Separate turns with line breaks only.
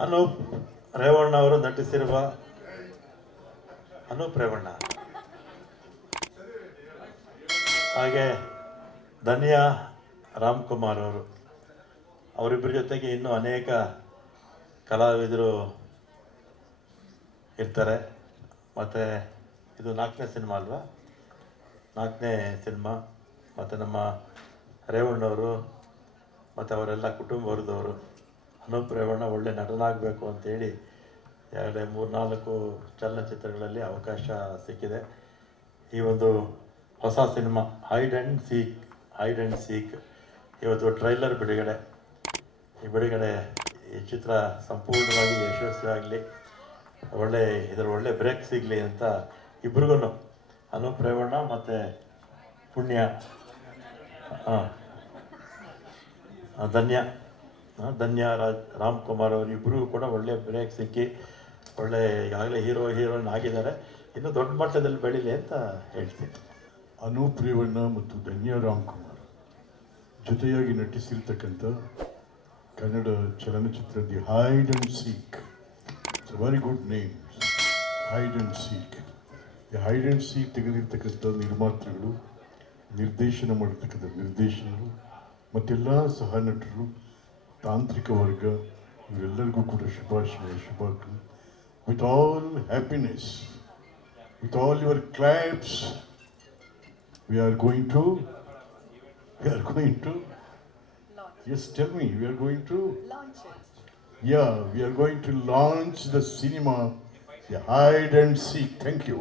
ಅನೂಪ್ ರೇವಣ್ಣ ಅವರು ನಟಿಸಿರುವ ಅನೂಪ್ ರೇವಣ್ಣ. ಹಾಗೆ ಧನ್ಯಾ ರಾಮ್ಕುಮಾರ್ ಅವರು. ಅವರಿಬ್ಬರ ಜೊತೆಗೆ ಇನ್ನೂ ಅನೇಕ ಕಲಾವಿದರು ಇರ್ತಾರೆ. ಮತ್ತು ಇದು ನಾಲ್ಕನೇ ಸಿನಿಮಾ ಅಲ್ವಾ? ನಾಲ್ಕನೇ ಸಿನಿಮಾ. ಮತ್ತು ನಮ್ಮ ರೇವಣ್ಣವರು, ಮತ್ತು ಅವರೆಲ್ಲ ಕುಟುಂಬ ವರ್ಗದವರು ಅನೂಪ್ ರೇವಣ್ಣ ಒಳ್ಳೆ ನಟನಾಗಬೇಕು ಅಂತೇಳಿ ಎರಡೇ ಮೂರ್ನಾಲ್ಕು ಚಲನಚಿತ್ರಗಳಲ್ಲಿ ಅವಕಾಶ ಸಿಕ್ಕಿದೆ. ಈ ಒಂದು ಹೊಸ cinema hide and seek hide and seek ಇವತ್ತು ಟ್ರೈಲರ್ ಬಿಡುಗಡೆ. ಈ ಬಿಡುಗಡೆ ಈ ಚಿತ್ರ ಸಂಪೂರ್ಣವಾಗಿ ಯಶಸ್ವಿಯಾಗಲಿ, ಒಳ್ಳೆ, ಇದರ ಒಳ್ಳೆ ಬ್ರೇಕ್ ಸಿಗಲಿ ಅಂತ ಇಬ್ರಿಗೂ ಅನೂಪ್ ರೇವಣ್ಣ ಮತ್ತು ಪುಣ್ಯ ಧನ್ಯ. ಧನ್ಯ ರಾಜ್ ರಾಮ್ಕುಮಾರ್ ಅವರು ಇಬ್ಬರಿಗೂ ಕೂಡ ಒಳ್ಳೆ ಬ್ರೇಕ್ ಸಿಕ್ಕಿ ಒಳ್ಳೆ ಈಗಾಗಲೇ ಹೀರೋ, ಹೀರೋಯಿನ್ ಆಗಿದ್ದಾರೆ. ಇನ್ನೂ ದೊಡ್ಡ ಮಟ್ಟದಲ್ಲಿ ಬೆಳೀಲಿ ಅಂತ ಹೇಳ್ತೀನಿ.
ಅನೂಪ್ ರೇವಣ್ಣ ಮತ್ತು ಧನ್ಯ ರಾಮ್ಕುಮಾರ್. ಜೊತೆಯಾಗಿ ನಟಿಸಿರ್ತಕ್ಕಂಥ ಕನ್ನಡ ಚಲನಚಿತ್ರ the hide and seek it's very good name hide and seek ಈ ಹೈಡ್ ಅಂಡ್ ಸೀಕ್ ತೆಗೆದಿರ್ತಕ್ಕಂಥ ನಿರ್ಮಾತೃಗಳು ನಿರ್ದೇಶನ ಮಾಡಿರ್ತಕ್ಕಂಥ ನಿರ್ದೇಶನರು, ಮತ್ತೆಲ್ಲ ಸಹ ನಟರು ತಾಂತ್ರಿಕ ವರ್ಗ ಇವರೆಲ್ಲರಿಗೂ ಕೂಡ ಶುಭಾಶಯ ಶುಭಾಶಯ with all happiness with all your claps we are going to we are going to yes tell me we are going to
launch it.
yeah we are going to launch the cinema the hide and seek thank you